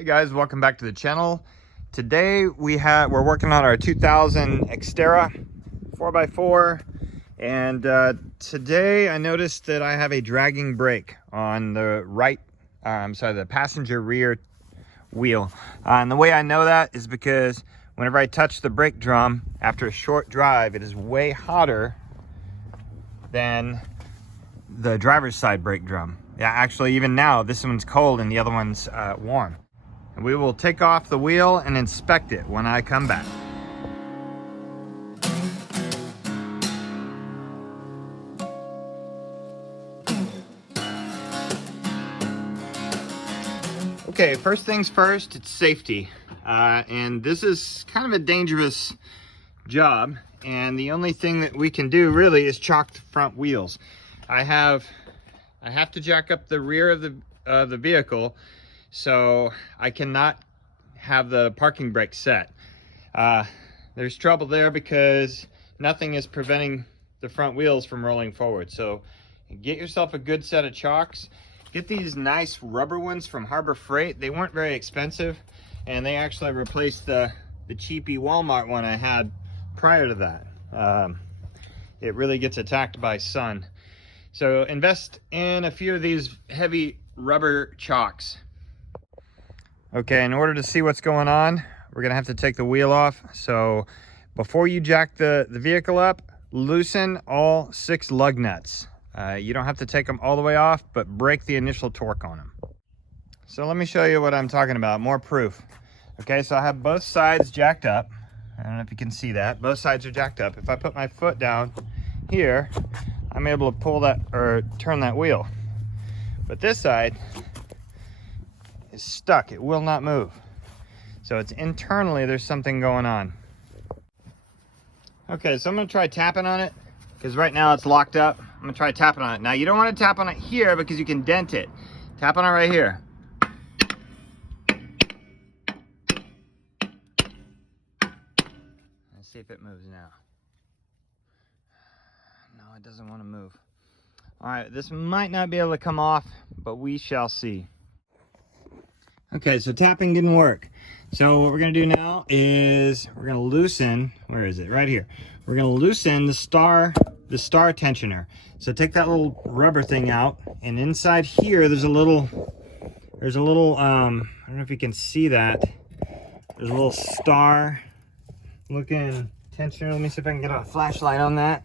Hey guys, welcome back to the channel. Today we're working on our 2000 Xterra 4x4, and today I noticed that I have a dragging brake on the the passenger rear wheel. And the way I know that is because whenever I touch the brake drum after a short drive, it is way hotter than the driver's side brake drum. Yeah, actually even now this one's cold and the other one's warm. And we will take off the wheel and inspect it when I come back. Okay, first things first, it's safety. And this is kind of a dangerous job. And the only thing that we can do really is chock the front wheels. I have to jack up the rear of the vehicle, so I cannot have the parking brake set. There's trouble there because nothing is preventing the front wheels from rolling forward. So get yourself a good set of chocks. Get these nice rubber ones from Harbor Freight. They weren't very expensive, and they actually replaced the cheapy Walmart one I had prior to that. It really gets attacked by sun. So invest in a few of these heavy rubber chocks. Okay, in order to see what's going on, we're gonna have to take the wheel off. So before you jack the vehicle up, loosen all 6 lug nuts. You don't have to take them all the way off, but break the initial torque on them. So let me show you what I'm talking about, more proof. Okay, so I have both sides jacked up. I don't know if you can see that. Both sides are jacked up. If I put my foot down here, I'm able to pull that or turn that wheel. But this side is stuck. It will not move. So it's internally, there's something going on. Okay, so I'm gonna try tapping on it because right now it's locked up. I'm gonna try tapping on it. Now you don't want to tap on it here because you can dent it. Tap on it right here. Let's see if it moves now. No, it doesn't want to move. All right, this might not be able to come off, but we shall see. Okay, so tapping didn't work. So what we're gonna do now is we're gonna loosen, where is it? Right here. We're gonna loosen the star tensioner. So take that little rubber thing out, and inside here there's a little I don't know if you can see that. There's a little star looking tensioner. Let me see if I can get a flashlight on that.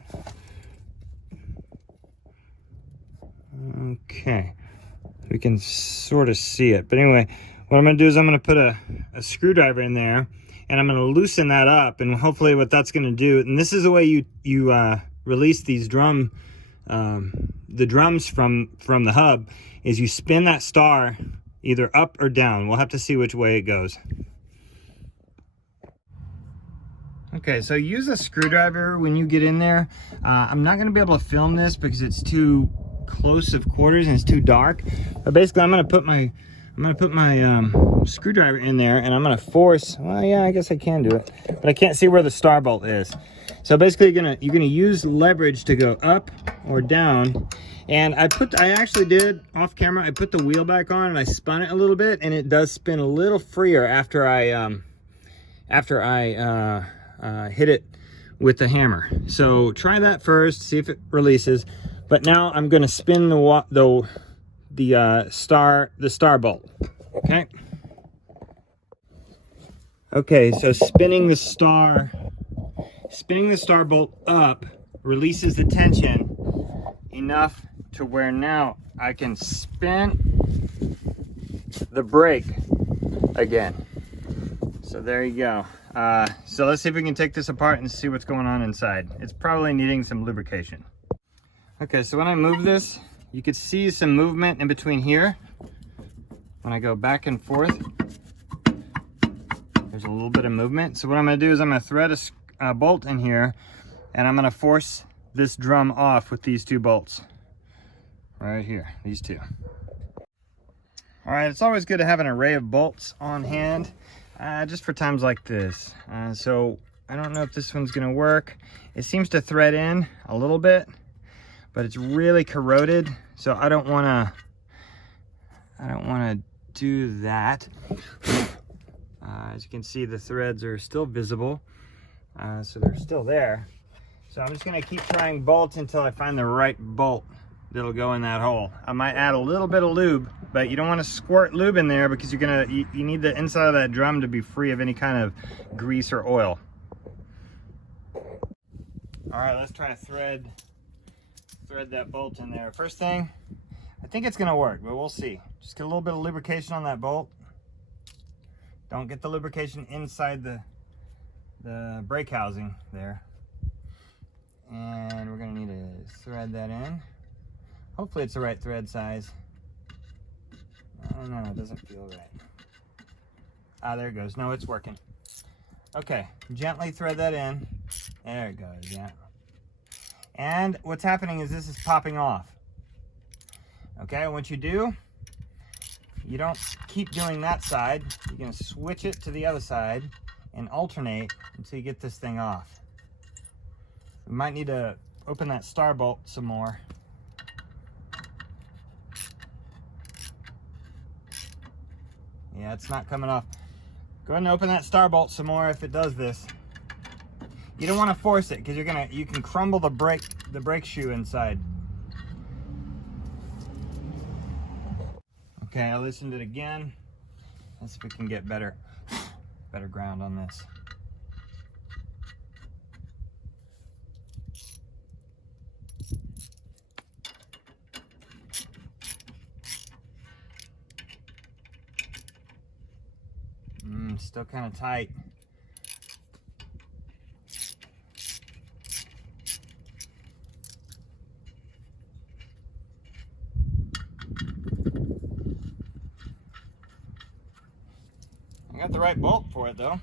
Okay, we can sort of see it, but anyway, what I'm going to do is I'm going to put a screwdriver in there, and I'm going to loosen that up, and hopefully what that's going to do, and this is the way you release these the drums from the hub, is you spin that star either up or down. We'll have to see which way it goes. Okay, so use a screwdriver when you get in there. I'm not going to be able to film this because it's too close of quarters and it's too dark, but basically I'm going to put my screwdriver in there, and I'm going to force, well, yeah, I guess I can do it, but I can't see where the star bolt is. So basically you're going to use leverage to go up or down. And I actually did off camera, I put the wheel back on and I spun it a little bit, and it does spin a little freer after I hit it with the hammer. So try that first, see if it releases. But now I'm going to spin the star bolt. Okay. Okay, so spinning the star bolt up releases the tension enough to where now I can spin the brake again. So there you go. So let's see if we can take this apart and see what's going on inside. It's probably needing some lubrication. Okay, so when I move this, you could see some movement in between here. When I go back and forth, there's a little bit of movement. So what I'm gonna do is I'm gonna thread a bolt in here, and I'm gonna force this drum off with these 2 bolts. Right here, these 2. All right, it's always good to have an array of bolts on hand, just for times like this. So I don't know if this one's gonna work. It seems to thread in a little bit, but it's really corroded, so I don't want to do that. As you can see, the threads are still visible, so they're still there. So I'm just gonna keep trying bolts until I find the right bolt that'll go in that hole. I might add a little bit of lube, but you don't want to squirt lube in there because you need the inside of that drum to be free of any kind of grease or oil. All right, let's try to thread that bolt in there. First thing, I think it's gonna work, but we'll see. Just get a little bit of lubrication on that bolt. Don't get the lubrication inside the brake housing there. And we're gonna need to thread that in. Hopefully it's the right thread size. I don't know, it doesn't feel right. Ah, there it goes. No, it's working. Okay, gently thread that in. There it goes, yeah. And what's happening is this is popping off. Okay, what you do, you don't keep doing that side. You're gonna switch it to the other side and alternate until you get this thing off. We might need to open that star bolt some more. Yeah, it's not coming off. Go ahead and open that star bolt some more if it does this. You don't want to force it because you can crumble the brake shoe inside. Okay, I listened to it again. Let's see if we can get better ground on this. Still kind of tight. I got the right bolt for it though.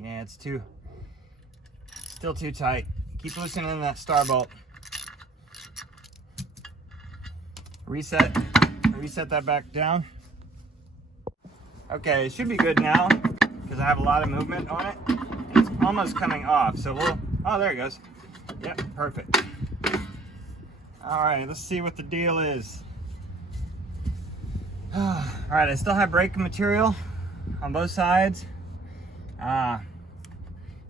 Yeah, it's still too tight. Keep loosening that star bolt. Reset that back down. Okay, it should be good now because I have a lot of movement on it. It's almost coming off, so oh, there it goes. Yep, perfect. All right, let's see what the deal is. All right, I still have brake material on both sides. I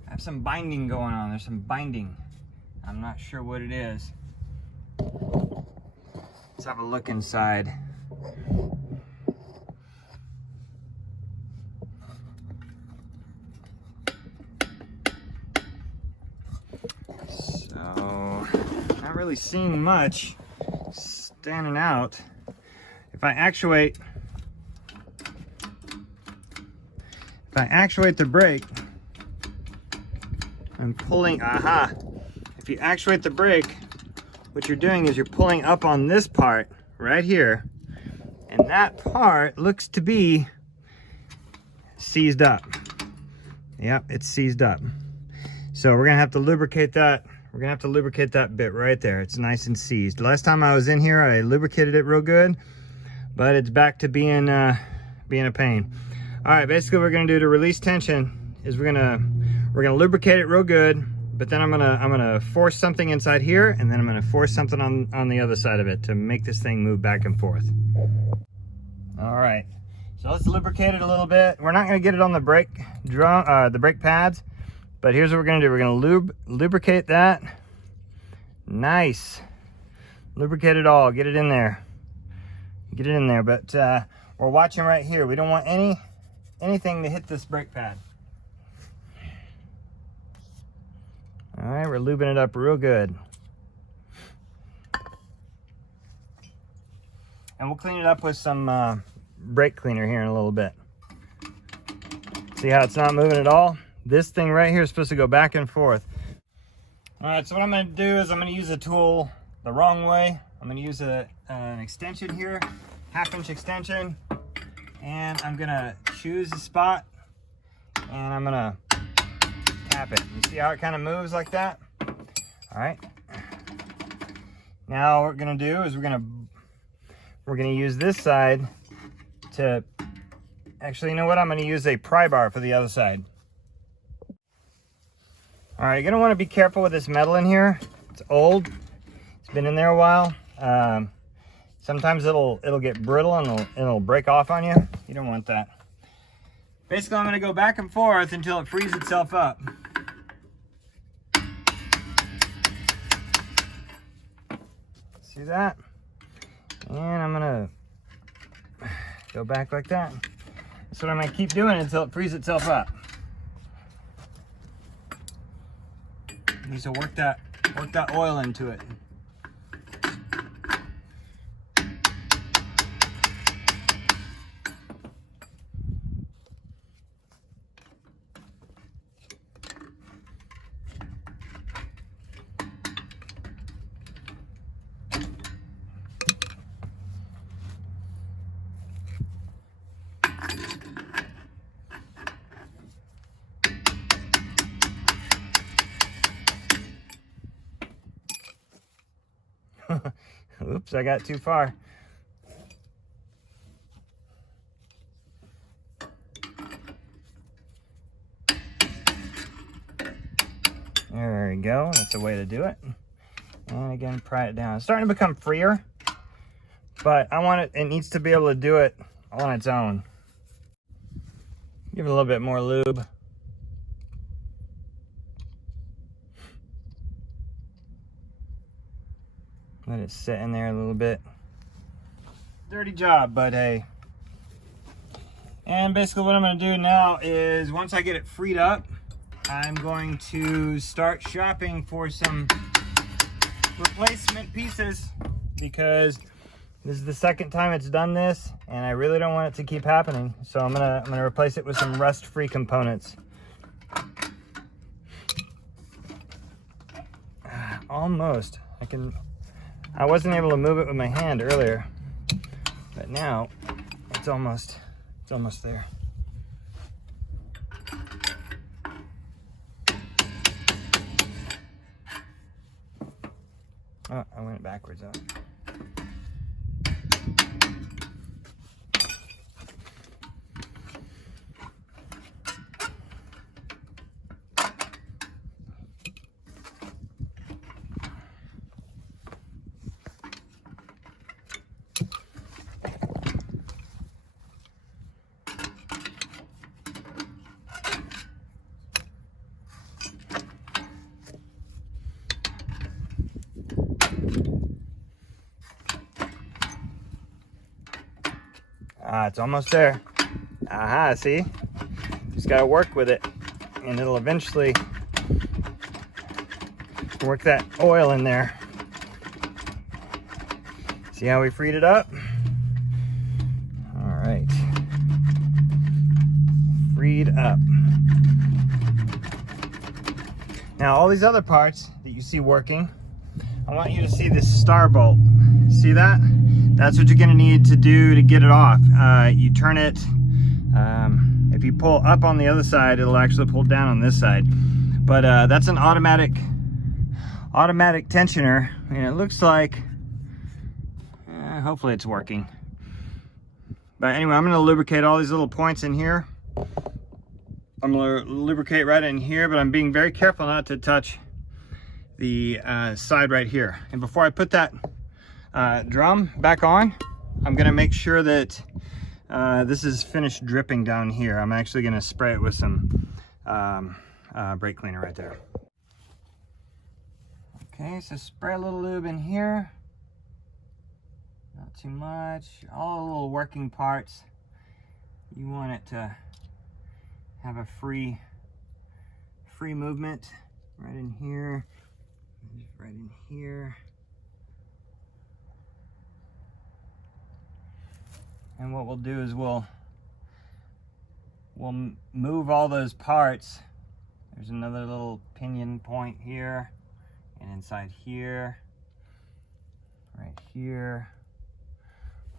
have some binding going on. There's some binding. I'm not sure what it is. Let's have a look inside. So, not really seeing much standing out. If I actuate the brake, I'm pulling, if you actuate the brake, what you're doing is you're pulling up on this part right here, and that part looks to be seized up. Yep, it's seized up. So we're gonna have to lubricate that. We're gonna have to lubricate that bit right there. It's nice and seized. Last time I was in here, I lubricated it real good, but it's back to being a pain. All right, basically what we're gonna do to release tension is we're gonna lubricate it real good. But then I'm gonna force something inside here, and then I'm gonna force something on the other side of it to make this thing move back and forth. All right, so let's lubricate it a little bit. We're not gonna get it on the brake drum, the brake pads, but here's what we're gonna do. We're gonna lubricate that. Nice. Lubricate it all. Get it in there. Get it in there. But we're watching right here. We don't want anything to hit this brake pad. All right, we're lubing it up real good. And we'll clean it up with some brake cleaner here in a little bit. See how it's not moving at all? This thing right here is supposed to go back and forth. All right, so what I'm gonna do is I'm gonna use a tool the wrong way. I'm gonna use an extension here, 1/2 inch extension, and I'm gonna choose a spot, and I'm gonna tap it. You see how it kind of moves like that? All right. Now what we're gonna do is we're gonna use this side to, actually, you know what? I'm gonna use a pry bar for the other side. All right, you're gonna wanna be careful with this metal in here. It's old. It's been in there a while, sometimes it'll get brittle and it'll break off on you. You don't want that. Basically, I'm going to go back and forth until it frees itself up. See that? And I'm going to go back like that. That's what I'm going to keep doing until it frees itself up. Needs to work that oil into it. Oops, I got too far. There we go. That's the way to do it. And again, pry it down. It's starting to become freer, but I want it needs to be able to do it on its own. Give it a little bit more lube. Let it sit in there a little bit. Dirty job, but hey. And basically what I'm going to do now is once I get it freed up, I'm going to start shopping for some replacement pieces, because this is the second time it's done this and I really don't want it to keep happening. So I'm gonna replace it with some rust-free components. Almost. I wasn't able to move it with my hand earlier, but now it's almost there. Oh, I went backwards out. It's almost there. Aha, see? Just gotta work with it and it'll eventually work that oil in there. See how we freed it up? All right. Freed up. Now all these other parts that you see working, I want you to see this star bolt. See that? That's what you're going to need to do to get it off. You turn it, if you pull up on the other side, it'll actually pull down on this side. But that's an automatic tensioner, and it looks like, hopefully it's working. But anyway, I'm going to lubricate all these little points in here. I'm going to lubricate right in here, but I'm being very careful not to touch the side right here. And before I put that drum back on, I'm going to make sure that this is finished dripping down here. I'm actually going to spray it with some brake cleaner right there. Okay, so spray a little lube in here. Not too much. All the little working parts, you want it to have a free movement. Right in here, right in here. And what we'll do is we'll move all those parts. There's another little pinion point here, and inside here, right here,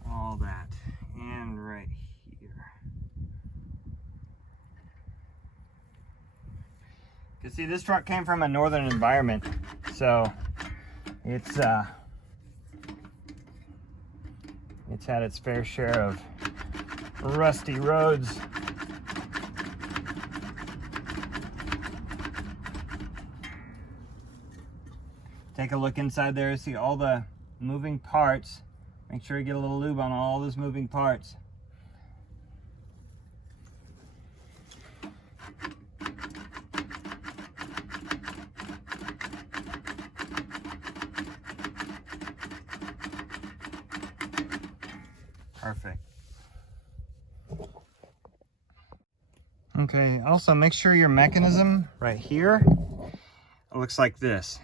all that, and right here. You see, this truck came from a northern environment, so it's had its fair share of rusty roads. To Take a look inside there, see all the moving parts. Make sure you get a little lube on all those moving parts. Perfect. Okay, also make sure your mechanism right here looks like this.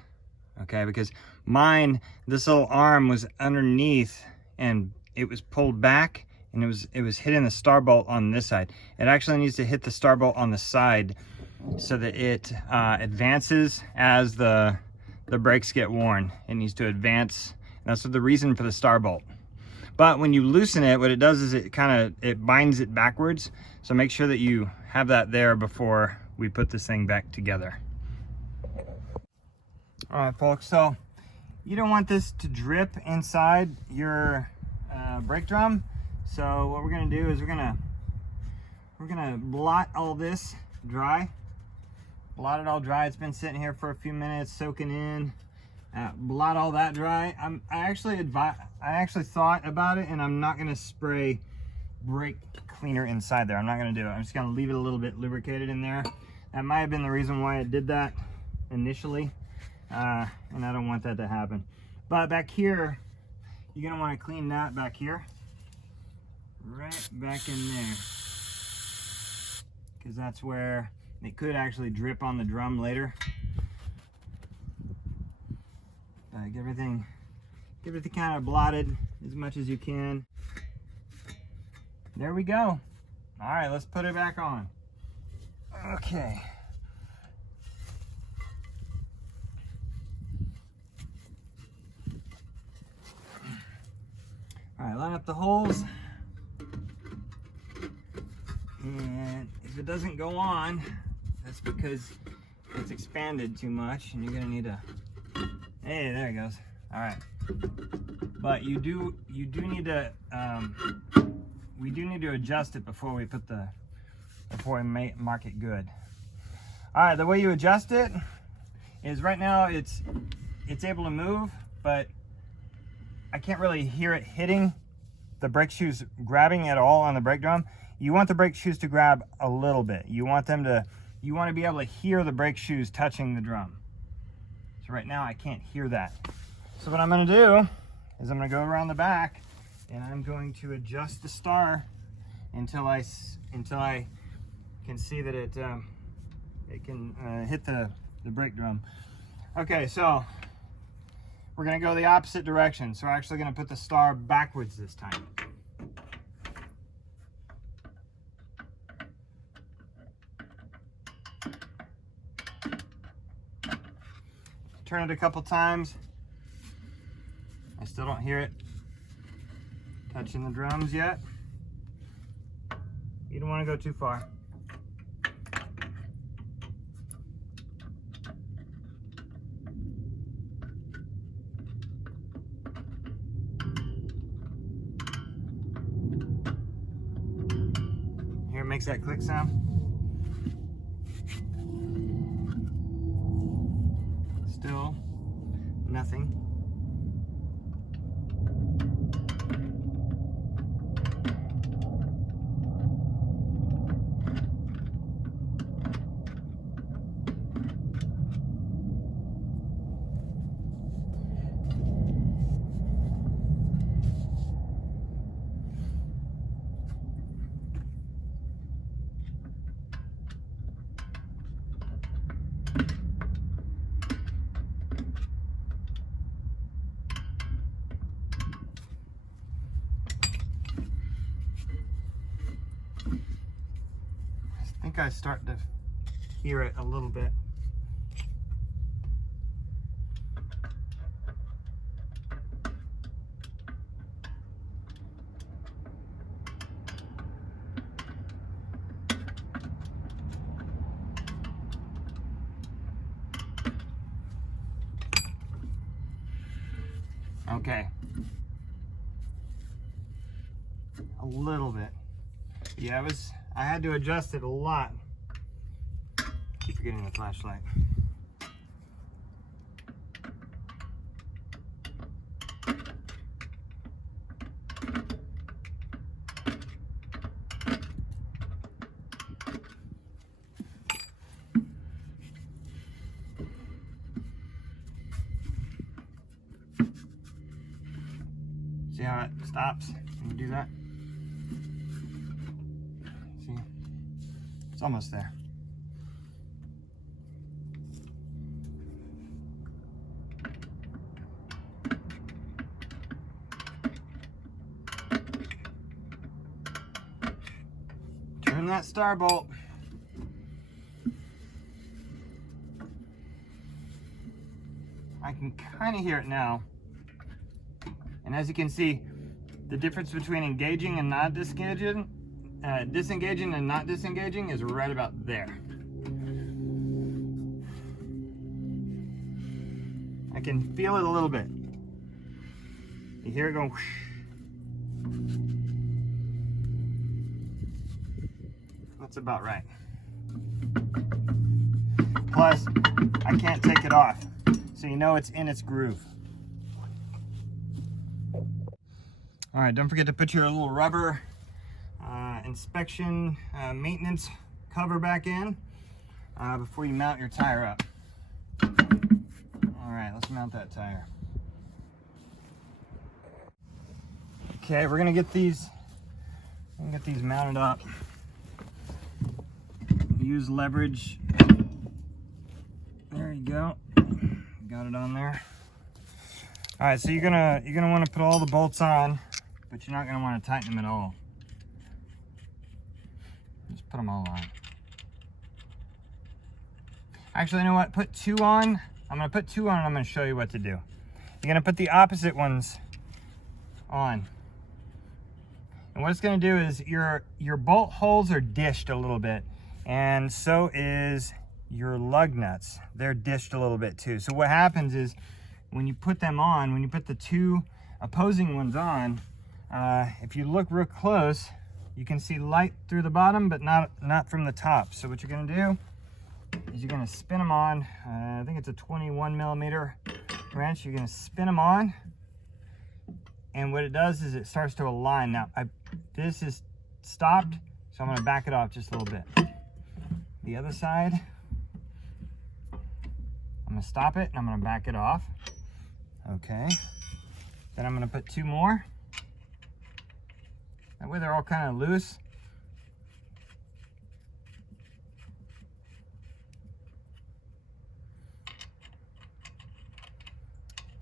Okay, because mine, this little arm was underneath and it was pulled back and it was hitting the star bolt on this side. It actually needs to hit the star bolt on the side so that it advances as the brakes get worn. It needs to advance. That's the reason for the star bolt. But when you loosen it, what it does is it binds it backwards. So make sure that you have that there before we put this thing back together. All right, folks, so you don't want this to drip inside your brake drum. So what we're gonna do is we're gonna blot all this dry. Blot it all dry. It's been sitting here for a few minutes, soaking in. Blot all that dry. I actually thought about it, and I'm not gonna spray brake cleaner inside there. I'm not gonna do it. I'm just gonna leave it a little bit lubricated in there. That might have been the reason why it did that initially. And I don't want that to happen. But back here, you're gonna want to clean that back here, right back in there, because that's where it could actually drip on the drum later. Get everything kind of blotted as much as you can. There we go. All right, let's put it back on. Okay. All right, line up the holes. And if it doesn't go on, that's because it's expanded too much and you're gonna need to, hey, there it goes. All right. But you do need to, we do need to adjust it before we mark it good. All right, the way you adjust it is right now it's able to move, but I can't really hear it hitting the brake shoes grabbing at all on the brake drum. You want the brake shoes to grab a little bit. You want to be able to hear the brake shoes touching the drum. So right now I can't hear that. So what I'm gonna do is I'm gonna go around the back and I'm going to adjust the star until I can see that it can hit the brake drum. Okay, so we're gonna go the opposite direction. So we're actually gonna put the star backwards this time. Turn it a couple times. I still don't hear it touching the drums yet. You don't want to go too far. Here, it makes that click sound. Still nothing. I think I start to hear it a little bit. Okay. A little bit. Yeah, I had to adjust it a lot. Keep forgetting the flashlight. See how it stops when you do that? See? It's almost there. Turn that star bolt. I can kind of hear it now. And as you can see, the difference between engaging and not disengaging, disengaging and not disengaging is right about there. I can feel it a little bit. You hear it going whoosh. That's about right. Plus, I can't take it off, so you know it's in its groove. All right, don't forget to put your little rubber inspection maintenance cover back in before you mount your tire up. All right, let's mount that tire. Okay, we're gonna get these mounted up. Use leverage. There you go. Got it on there. All right, so you're gonna want to put all the bolts on, but you're not gonna want to tighten them at all. Just put them all on. Actually, you know what? Put two on. I'm gonna put two on, and I'm gonna show you what to do. You're gonna put the opposite ones on. And what it's gonna do is your bolt holes are dished a little bit, and so is your lug nuts. They're dished a little bit too. So what happens is when you put them on, when you put the two opposing ones on, if you look real close, you can see light through the bottom, but not from the top. So what you're gonna do is you're gonna spin them on. I think it's a 21 millimeter wrench. You're gonna spin them on, and what it does is it starts to align. Now, this is stopped, so I'm gonna back it off just a little bit. The other side, I'm gonna stop it and I'm gonna back it off. Okay. Then I'm gonna put two more. That way they're all kind of loose.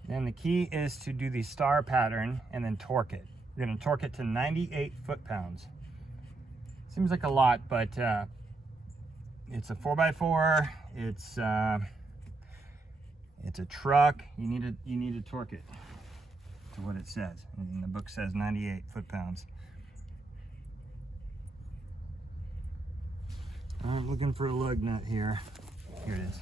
Then the key is to do the star pattern and then torque it. You're gonna torque it to 98 foot-pounds. Seems like a lot, but it's a 4x4. It's a truck. You need to torque it to what it says. And the book says 98 foot-pounds. I'm looking for a lug nut here. Here it is.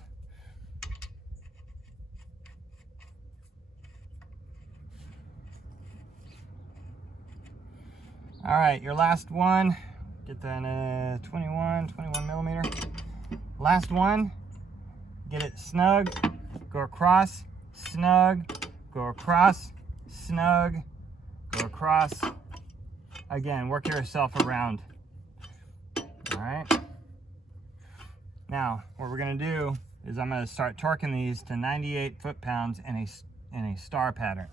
All right, your last one. Get that 21 millimeter. Last one. Get it snug. Go across, snug. Go across, snug. Go across. Again, work yourself around. All right. Now, what we're gonna do is I'm gonna start torquing these to 98 foot-pounds in a star pattern.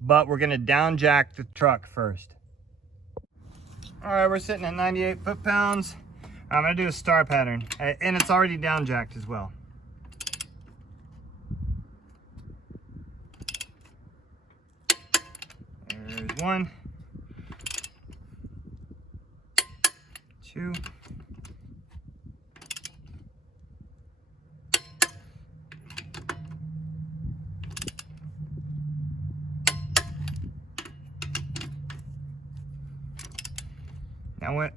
But we're gonna down jack the truck first. All right, we're sitting at 98 foot-pounds. I'm gonna do a star pattern, and it's already down jacked as well. There's one, two, now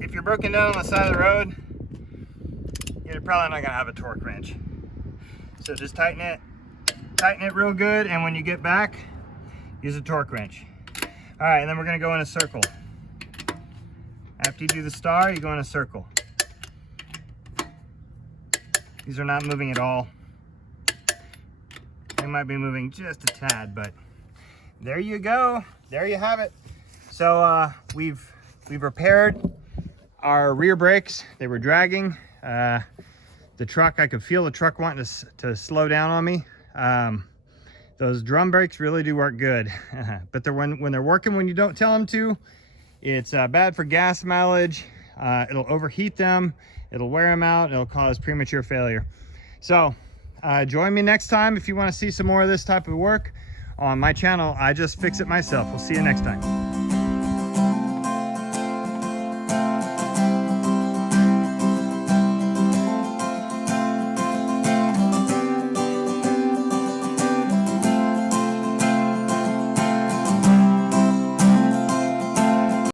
if you're broken down on the side of the road, you're probably not gonna have a torque wrench. So just tighten it real good, and when you get back, use a torque wrench. All right, and then we're gonna go in a circle. After you do the star, you go in a circle. These are not moving at all. They might be moving just a tad, but there you go. There you have it. So we've repaired our rear brakes. They were dragging. The truck, I could feel the truck wanting to slow down on me. Those drum brakes really do work good, but when they're working when you don't tell them to, it's bad for gas mileage. It'll overheat them, it'll wear them out, it'll cause premature failure. So join me next time if you want to see some more of this type of work on my channel. I just fix it myself. We'll see you next time.